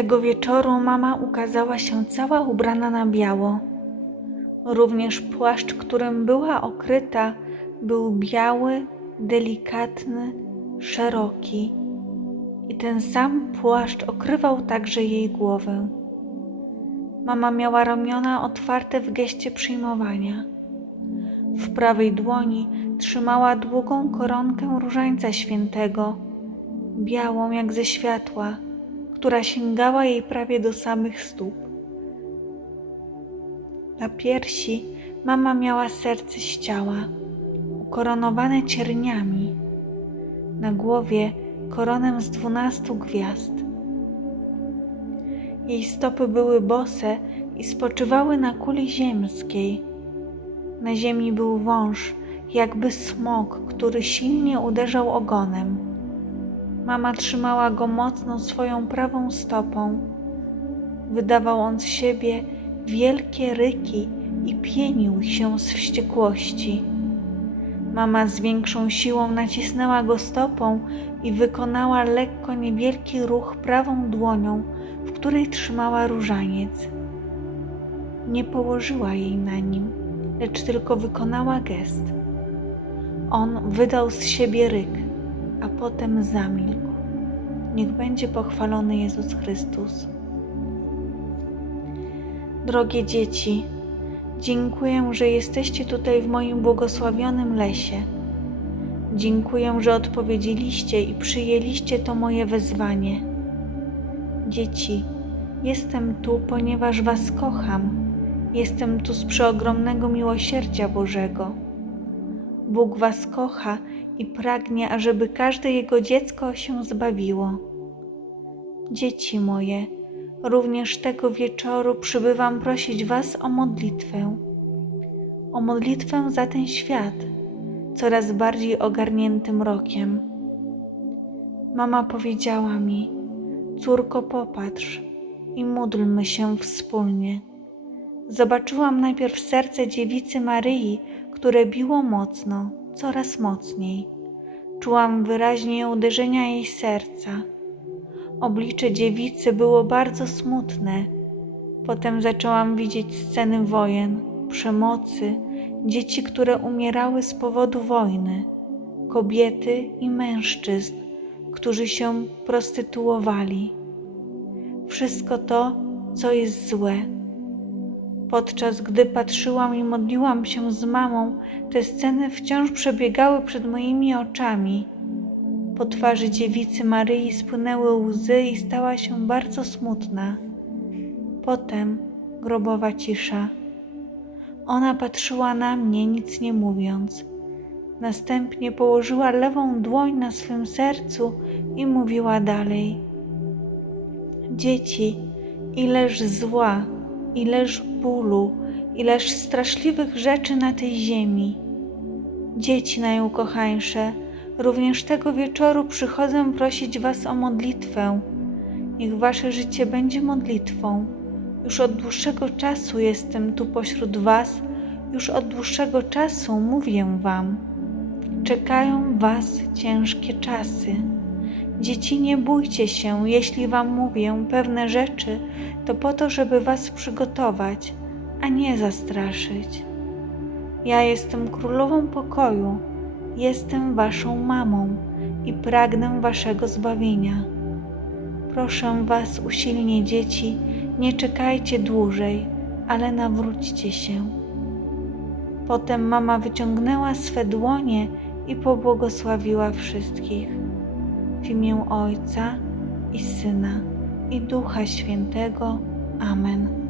Tego wieczoru mama ukazała się cała ubrana na biało. Również płaszcz, którym była okryta, był biały, delikatny, szeroki. I ten sam płaszcz okrywał także jej głowę. Mama miała ramiona otwarte w geście przyjmowania. W prawej dłoni trzymała długą koronkę różańca świętego, białą jak ze światła, która sięgała jej prawie do samych stóp. Na piersi mama miała serce z ciała, ukoronowane cierniami. Na głowie koronę z dwunastu gwiazd. Jej stopy były bose i spoczywały na kuli ziemskiej. Na ziemi był wąż, jakby smok, który silnie uderzał ogonem. Mama trzymała go mocno swoją prawą stopą. Wydawał on z siebie wielkie ryki i pienił się z wściekłości. Mama z większą siłą nacisnęła go stopą i wykonała lekko niewielki ruch prawą dłonią, w której trzymała różaniec. Nie położyła jej na nim, lecz tylko wykonała gest. On wydał z siebie ryk, a potem zamilkł. Niech będzie pochwalony Jezus Chrystus. Drogie dzieci, dziękuję, że jesteście tutaj w moim błogosławionym lesie. Dziękuję, że odpowiedzieliście i przyjęliście to moje wezwanie. Dzieci, jestem tu, ponieważ Was kocham. Jestem tu z przeogromnego miłosierdzia Bożego. Bóg Was kocha i pragnie, ażeby każde Jego dziecko się zbawiło. Dzieci moje, również tego wieczoru przybywam prosić Was o modlitwę. O modlitwę za ten świat, coraz bardziej ogarnięty mrokiem. Mama powiedziała mi, córko, popatrz i módlmy się wspólnie. Zobaczyłam najpierw serce dziewicy Maryi, które biło mocno, coraz mocniej. Czułam wyraźnie uderzenia jej serca. Oblicze dziewicy było bardzo smutne. Potem zaczęłam widzieć sceny wojen, przemocy, dzieci, które umierały z powodu wojny, kobiety i mężczyzn, którzy się prostytuowali. Wszystko to, co jest złe. Podczas gdy patrzyłam i modliłam się z mamą, te sceny wciąż przebiegały przed moimi oczami. Po twarzy dziewicy Maryi spłynęły łzy i stała się bardzo smutna. Potem grobowa cisza. Ona patrzyła na mnie, nic nie mówiąc. Następnie położyła lewą dłoń na swym sercu i mówiła dalej: Dzieci, ileż zła, ileż bólu, ileż straszliwych rzeczy na tej ziemi. Dzieci najukochańsze, również tego wieczoru przychodzę prosić Was o modlitwę. Niech Wasze życie będzie modlitwą. Już od dłuższego czasu jestem tu pośród Was, już od dłuższego czasu mówię Wam. Czekają Was ciężkie czasy. Dzieci, nie bójcie się, jeśli Wam mówię pewne rzeczy, to po to, żeby Was przygotować, a nie zastraszyć. Ja jestem królową pokoju, jestem Waszą mamą i pragnę Waszego zbawienia. Proszę Was usilnie, dzieci, nie czekajcie dłużej, ale nawróćcie się. Potem mama wyciągnęła swe dłonie i pobłogosławiła wszystkich. W imię Ojca i Syna i Ducha Świętego. Amen.